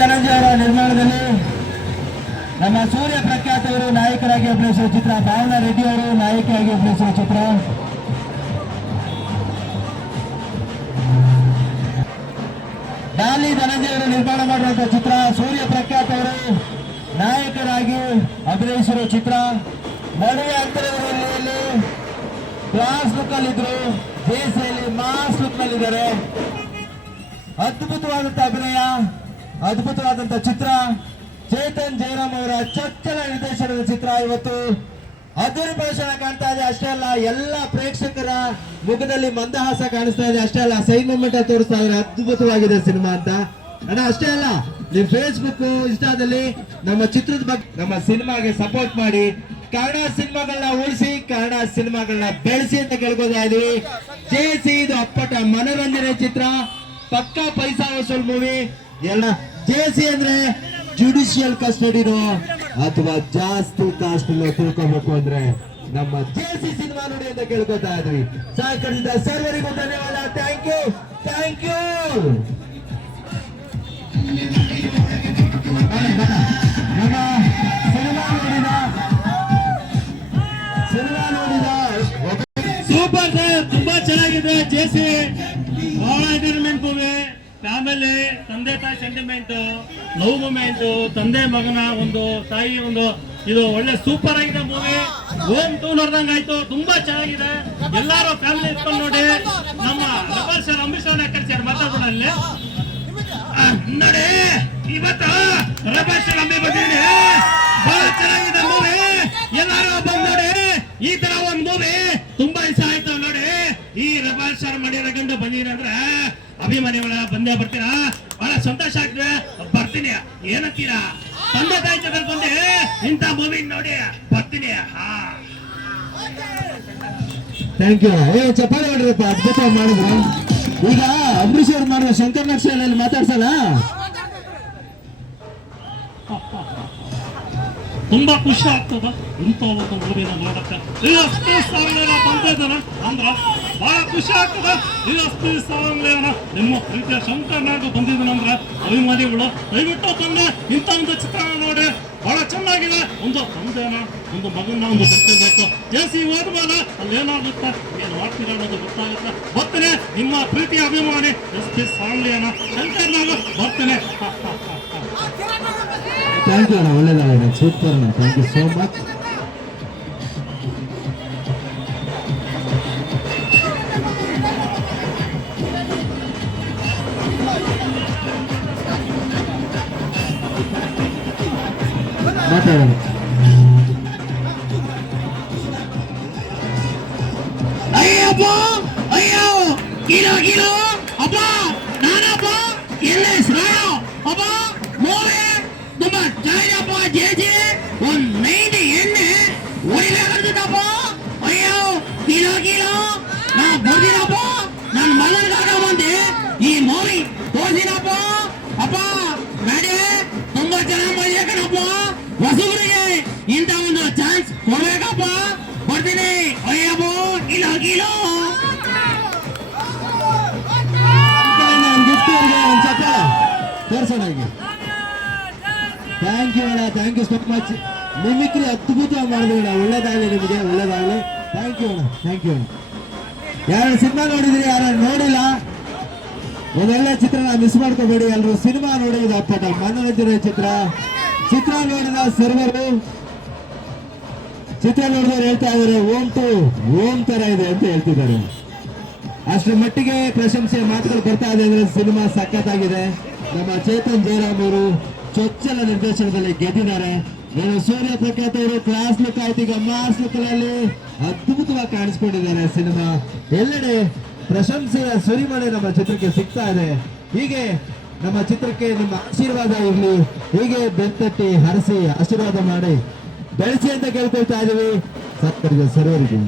ಧನಂಜಯ ಅವರ ನಿರ್ಮಾಣದಲ್ಲಿ ನಮ್ಮ ಸೂರ್ಯ ಪ್ರಖ್ಯಾತ್ ಅವರು ನಾಯಕರಾಗಿ ಅಭಿನಯಿಸುವ ಚಿತ್ರ, ಭಾವನಾ ರೆಡ್ಡಿ ಅವರು ನಾಯಕಿಯಾಗಿ ಅಭಿನಯಿಸುವ ಚಿತ್ರ. ಡಾಲಿ ಧನಂಜಯ ಅವರು ನಿರ್ಮಾಣ ಮಾಡಿರುವಂತಹ ಚಿತ್ರ, ಸೂರ್ಯ ಪ್ರಖ್ಯಾತ್ ಅವರು ನಾಯಕರಾಗಿ ಅಭಿನಯಿಸಿರುವ ಚಿತ್ರ. ಮದುವೆ ಅಂತರದಲ್ಲಿ ಕ್ಲಾಸ್ ಲುಕ್ ಅಲ್ಲಿ ಇದ್ರು, ದೇಶದಲ್ಲಿ ಮಾಸ್ ಲುಕ್ ನಲ್ಲಿ ಇದ್ದಾರೆ. ಅದ್ಭುತವಾದಂತಹ ಅಭಿನಯ, ಅದ್ಭುತವಾದಂತಹ ಚಿತ್ರ. ಚೇತನ್ ಜಯರಾಮ್ ಅವರ ಚೊಚ್ಚಲ ನಿರ್ದೇಶನದ ಚಿತ್ರ ಇವತ್ತು ಅದ್ದೂರಿ ಪ್ರದರ್ಶನ ಕಾಣ್ತಾ ಇದೆ. ಅಷ್ಟೇ ಅಲ್ಲ, ಎಲ್ಲ ಪ್ರೇಕ್ಷಕರ ಮುಖದಲ್ಲಿ ಮಂದಹಾಸ ಕಾಣಿಸ್ತಾ ಇದೆ. ಅಷ್ಟೇ ಅಲ್ಲ, ಸೈನ್ ಮೂಮೆಂಟ್ ತೋರಿಸ್ತಾ ಇದ್ದಾರೆ. ಅದ್ಭುತವಾಗಿದೆ ಸಿನಿಮಾ ಅಂತ ಅಣ್ಣ. ಅಷ್ಟೇ ಅಲ್ಲ, ನೀವು ಫೇಸ್ಬುಕ್ ಇನ್ಸ್ಟಾದಲ್ಲಿ ನಮ್ಮ ಚಿತ್ರದ ಬಗ್ಗೆ, ನಮ್ಮ ಸಿನಿಮಾಗೆ ಸಪೋರ್ಟ್ ಮಾಡಿ. ಕನ್ನಡ ಸಿನಿಮಾಗಳನ್ನ ಉಳಿಸಿ, ಕನ್ನಡ ಸಿನಿಮಾಗಳನ್ನ ಬೆಳೆಸಿ ಅಂತ ಕೇಳ್ಕೊತಾ ಇದೀವಿ. ಜೇಸಿ ಇದು ಅಪ್ಪಟ ಮನೋರಂಜನೆ ಚಿತ್ರ, ಪಕ್ಕಾ ಪೈಸಾ ವಸೂಲ್ ಮೂವಿ. ಎಲ್ಲ ಜೇಸಿ ಅಂದ್ರೆ ಜುಡಿಷಿಯಲ್ ಕಸ್ಟಡಿನೋ ಅಥವಾ ಜಾಸ್ತಿ ಕಾಸ್ಟ್ ತಿಳ್ಕೊಬೇಕು ಅಂದ್ರೆ ನಮ್ಮ ಜೇಸಿ ಸಿನಿಮಾ ನೋಡಿ ಅಂತ ಕೇಳ್ಕೊತಾ ಇದ್ವಿ. ಸಹಕರಿಸಿದ ಸರ್ವರಿಗೂ ಧನ್ಯವಾದ. Thank you, thank you. ನಮ್ಮ ಸಿನಿಮಾ ನೋಡಿದ ಸೂಪರ್ ಸರ್, ತುಂಬಾ ಚೆನ್ನಾಗಿದೆ. ಜೇಸಿ ಬಹಳ ಎಂಟರ್ಟೈನ್ಮೆಂಟ್ ಮೂವಿ. ಫ್ಯಾಮಿಲಿ, ತಂದೆ ತಾಯಿ ಸೆಂಟಿಮೆಂಟ್, ಲವ್ ಮೂಮೆಂಟ್, ತಂದೆ ಮಗನ ಒಂದು ತಾಯಿ ಒಂದು, ಇದು ಒಳ್ಳೆ ಸೂಪರ್ ಆಗಿದೆ ಮೂವಿ. ಹೋಮ್ ಟೂ ನೋಡ್ದಂಗ ಆಯ್ತು, ತುಂಬಾ ಚೆನ್ನಾಗಿದೆ. ಎಲ್ಲಾರು ಫ್ಯಾಮಿಲಿ ಇಟ್ಕೊಂಡು ನೋಡಿ. ನಮ್ಮ ರಬಲ್ ಸರ್, ಅಂಬರೀಶ್ ಅವ್ರನ್ನ ಕರ್ಸ್ಯಾರ ಮಾತಾಡೋಣ ಅಲ್ಲಿ ನೋಡಿ. ಇವತ್ತು ರಬಲ್ ಸರ್ ಅಂಬಿ ಬಂದಿದೆ, ಬಹಳ ಚೆನ್ನಾಗಿದೆ ಮೂವಿ. ಎಲ್ಲಾರು ಬಂದ್ ನೋಡಿ. ಈ ತರ ಒಂದ್ ಮೂವಿ ತುಂಬಾ ಇಷ್ಟ ಆಯ್ತು ನೋಡಿ. ಈ ರಬಲ್ ಸರ್ ಮಾಡಿರೋ ಗಂಡು ಬಂದಿರಂದ್ರೆ ಅಭಿಮಾನಿಗಳ ಬಂದೇ ಬರ್ತೀರಾ, ಬಹಳ ಸಂತೋಷ ಆಗ್ತದೆ. ಬರ್ತೀನಿ, ಏನಂತೀರಾ? ತಂದೆ ತಾಯಿ ಜೊತೆ ಬಂದೆ ಇಂಥ ಮೂವಿ ನೋಡಿ ಬರ್ತೀನಿ. Thank you. ಚಪ್ಪಾಳೆ ಹೊಡ್ರಪ್ಪ, ಅದ್ಭುತ ಮಾಡಿದ್ರು. ಈಗ ಅಂಬರೀಶ್ ಅವ್ರು ಮಾಡುವ ಶಂಕರ್ ನಕ್ಷೆಯಲ್ಲಿ ಮಾತಾಡ್ಸಲ್ಲ, ತುಂಬಾ ಖುಷಿ ಆಗ್ತದ ಇಂಥ ಒಂದು ಮೂವಿನ ನೋಡಕ್ಕೆ. ಬಂದ ಇದ್ದಾನ ಅಂದ್ರ ಬಹಳ ಖುಷಿ ಆಗ್ತದ. ನಿಮ್ಮ ಪ್ರೀತಿಯ ಶಂಕರ್ ನಾಯ್ಡು ಬಂದಿದ್ದಾನಂದ್ರ ಅಭಿಮಾನಿಗಳು ದಯವಿಟ್ಟು ತಂದೆ ಇಂಥ ಒಂದು ಚಿತ್ರ ನೋಡಿ. ಬಹಳ ಚೆನ್ನಾಗಿದೆ. ಒಂದು ತಂದೆನ, ಒಂದು ಮಗನ ಒಂದು ಬರ್ತಿರ್ಬೇಕು. ಜೇಸಿ ಹೋದ್ಮೇಲೆ ಅಲ್ಲಿ ಏನಾಗುತ್ತೆ, ಏನ್ ಮಾಡ್ತೀರ ಅನ್ನೋದು ಗೊತ್ತಾಗುತ್ತೆ. ಬರ್ತೇನೆ, ನಿಮ್ಮ ಪ್ರೀತಿಯ ಅಭಿಮಾನಿ ಸಾಂಗ್ಲಿಯನ ಶಂಕರ್ ನಾಯ್ಡು ಬರ್ತೇನೆ. ಥ್ಯಾಂಕ್ ಯು ಅಣ್ಣ, ಒಳ್ಳೇದಾಗಿದೆ, ಸೂಪರ್ ಅಣ್ಣ. Thank you so much. ಮಾತಾಡೋಣ. ಅಯ್ಯಪ್ಪ, ಅಯ್ಯೋ, ಕಿಲೋ ಕಿಲೋ ಅಪ್ಪ, ನಾನಪ್ಪ ಎಲ್ಲ ಶ್ರಾಯ ಅಪ್ಪ. ಮೂವಿ ತುಂಬಾ ಚೆನ್ನಾಗಿದಪ್ಪ. ಜೇಜಿ ಒಂದ್ 90 ಎಣ್ಣೆ ಹೊಡಿಬೇಕಾಗ್ತದಪ್ಪ. ಅಯ್ಯೋ, ಕಿಲೋ ಕಿಲೋ ನಾ ಬರ್ದಿನಪ್ಪ. ನನ್ನ ಮಗನಿಗಾಗ ಬಂದೆ ಈ ಮೂವಿ ತೋರಿಸಿನಪ್ಪ. ಅಪ್ಪ ನಾಡಿ ತುಂಬಾ ಚೆನ್ನಾಗಿ ಬಂದಿಯಕ್ಕನಪ್ಪ. ಹೊಸಬರಿಗೆ ಇಂಥ ಒಂದು ಚಾನ್ಸ್ ಕೊಡ್ಬೇಕಪ್ಪ. ಬರ್ತೀನಿ. Ayyappa, kilo kilo. ತೋರ್ಸೋಣ. ಥ್ಯಾಂಕ್ ಯು ಅಣ್ಣ, thank you so much. Mimicry ಅದ್ಭುತವಾಗಿ ಮಾಡಿದ್ವಿ ಅಣ್ಣ. ಒಳ್ಳೇದಾಗಲಿ ನಿಮಗೆ, ಒಳ್ಳೇದಾಗಲಿ. ಥ್ಯಾಂಕ್ ಯು ಅಣ್ಣ, ಥ್ಯಾಂಕ್ ಯು ಅಣ್ಣ. ಯಾರು ಸಿನಿಮಾ ನೋಡಿದ್ರಿ, ಯಾರು ನೋಡಿಲ್ಲ, ಒಂದೊಳ್ಳೆ ಚಿತ್ರನ ಮಿಸ್ ಮಾಡ್ಕೋಬೇಡಿ. ಎಲ್ಲರೂ ಸಿನಿಮಾ ನೋಡುವುದು ಅಪ್ಪಟ ಮನೋರಂಜನೆ ಚಿತ್ರ. ಚಿತ್ರ ನೋಡಿದ ಸರ್ವರು, ಚಿತ್ರ ನೋಡಿದವರು ಹೇಳ್ತಾ ಇದ್ದಾರೆ ಓಂ ತರ ಇದೆ ಅಂತ ಹೇಳ್ತಿದ್ದಾರೆ. ಅಷ್ಟರ ಮಟ್ಟಿಗೆ ಪ್ರಶಂಸೆ ಮಾತುಗಳು ಬರ್ತಾ ಇದೆ ಅಂದ್ರೆ ಸಿನಿಮಾ ಸಖತ್ತಾಗಿದೆ. ನಮ್ಮ ಚೇತನ್ ಜಯರಾಮ್ ಅವರು ಚೊಚ್ಚಲ ನಿರ್ದೇಶನದಲ್ಲಿ ಗೆದ್ದಿದ್ದಾರೆ. ಸೂರ್ಯ ಪ್ರಖ್ಯಾತ್ ಅವರು ಕ್ಲಾಸ್ ಲುಕ್ ಆಯ್ತು, ಈಗ ಮಾಸ್ ಲುಕ್ ನಲ್ಲಿ ಅದ್ಭುತವಾಗಿ ಕಾಣಿಸ್ಕೊಂಡಿದ್ದಾರೆ. ಸಿನಿಮಾ ಎಲ್ಲೆಡೆ ಪ್ರಶಂಸೆಯ ಸುರಿಮಳೆ ನಮ್ಮ ಚಿತ್ರಕ್ಕೆ ಸಿಗ್ತಾ ಇದೆ. ಹೀಗೆ ನಮ್ಮ ಚಿತ್ರಕ್ಕೆ ನಿಮ್ಮ ಆಶೀರ್ವಾದ ಇರಲಿ, ಹೀಗೆ ಬೆಂತಟ್ಟಿ ಹರಿಸಿ ಆಶೀರ್ವಾದ ಮಾಡಿ ಬೆಳೆಸಿ ಅಂತ ಕೇಳ್ಕೊಳ್ತಾ ಇದೀವಿ. ಸರ್ವರಿಗೆ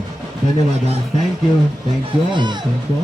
ಧನ್ಯವಾದ. Thank you, thank you, thank you.